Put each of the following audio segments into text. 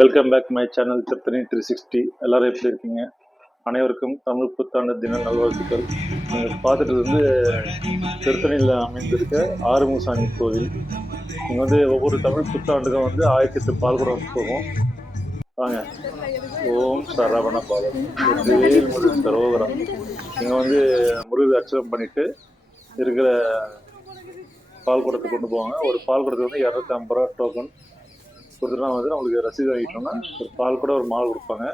Welcome back my channel Thiruthani three sixty எல்லாரும் எப்படி இருக்கீங்க? அனைவருக்கும் தமிழ் புத்தாண்டு தின நல்வாழ்த்துக்கள். நீங்கள் பார்த்துட்டு வந்து திருத்தணியில் அமைந்திருக்க ஆறுமுசாமி கோவில். இங்கே வந்து ஒவ்வொரு தமிழ் புத்தாண்டுக்கும் வந்து ஆயிரத்தி எட்டு பால்குடம் போகும். வாங்க. ஓம் சரவண பாதம் வெற்றிவேல் முருகன் சரோவரம். இங்கே வந்து முருகர் அர்ச்சனம் பண்ணிட்டு இருக்கிற பால் குடத்தை கொண்டு போவாங்க. ஒரு பால் குடத்துக்கு வந்து இரநூத்தி ஐம்பது ரூபா டோக்கன் கொடுத்துட்டா வந்து நம்மளுக்கு ரசீது வாங்கிட்டோம்னா ஒரு பால் கூட ஒரு மாலை கொடுப்பாங்க.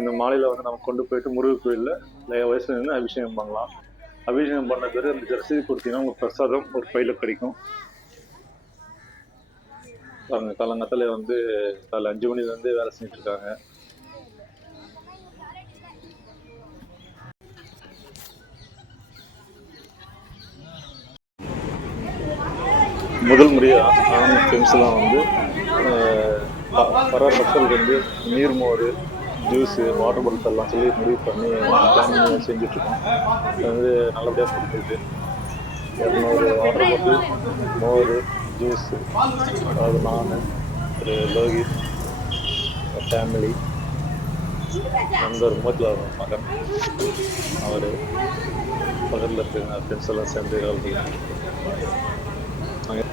இந்த மாலையில் வந்து நம்ம கொண்டு போயிட்டு முருகன் கோயிலில் வயசுல நின்று அபிஷேகம் பண்ணலாம். அபிஷேகம் பண்ண பிறகு அந்த ரசீது கொடுத்தீங்கன்னா உங்களுக்கு பிரசாதம் ஒரு பையில் கிடைக்கும். பாருங்க காலங்கத்தில் வந்து காலை அஞ்சு மணிலேருந்து வேலை செஞ்சுட்டு இருக்காங்க. முதல் முறையாக ஆனந்த் வந்து வர மக்களுக்கு வந்து நீர்மோர் ஜூஸு வாட்டர் பாட்டில் எல்லாம் சொல்லி முடிவு பண்ணி பிளான் பண்ணி செஞ்சுட்ருக்கோம். அது வந்து நல்லபடியாக கொடுத்துருக்கு இரநூறு வாட்டர் பாட்டில் மோர் ஜூஸு அதாவது நான் ஒரு லோகித் ஃபேமிலி நண்பர் மூத்தில் மகன் அவர் பக்கத்தில் இருக்கிற ஃப்ரெண்ட்ஸ் எல்லாம் சேர்ந்து வேலை நாங்கள்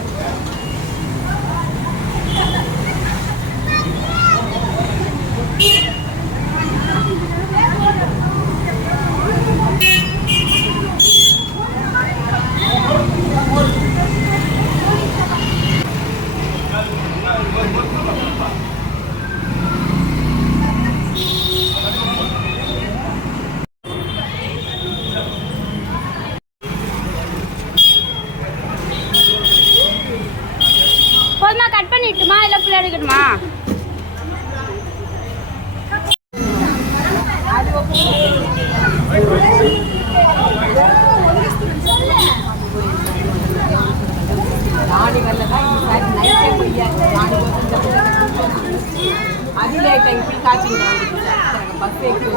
விளையாடிக்கட்டுமா? அதிலே இப்படி காய்ச்சிக்கிட்டு பஸ் ஏற்றி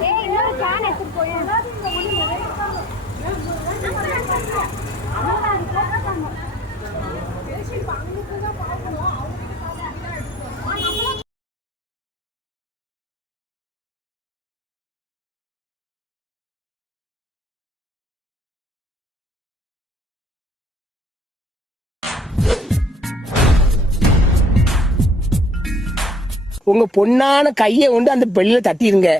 ஏய் இன்னொரு கேன் எடுத்துட்டு போய் உங்க பொண்ணான கையை கொண்டு அந்த பெல்லில தட்டிடுங்க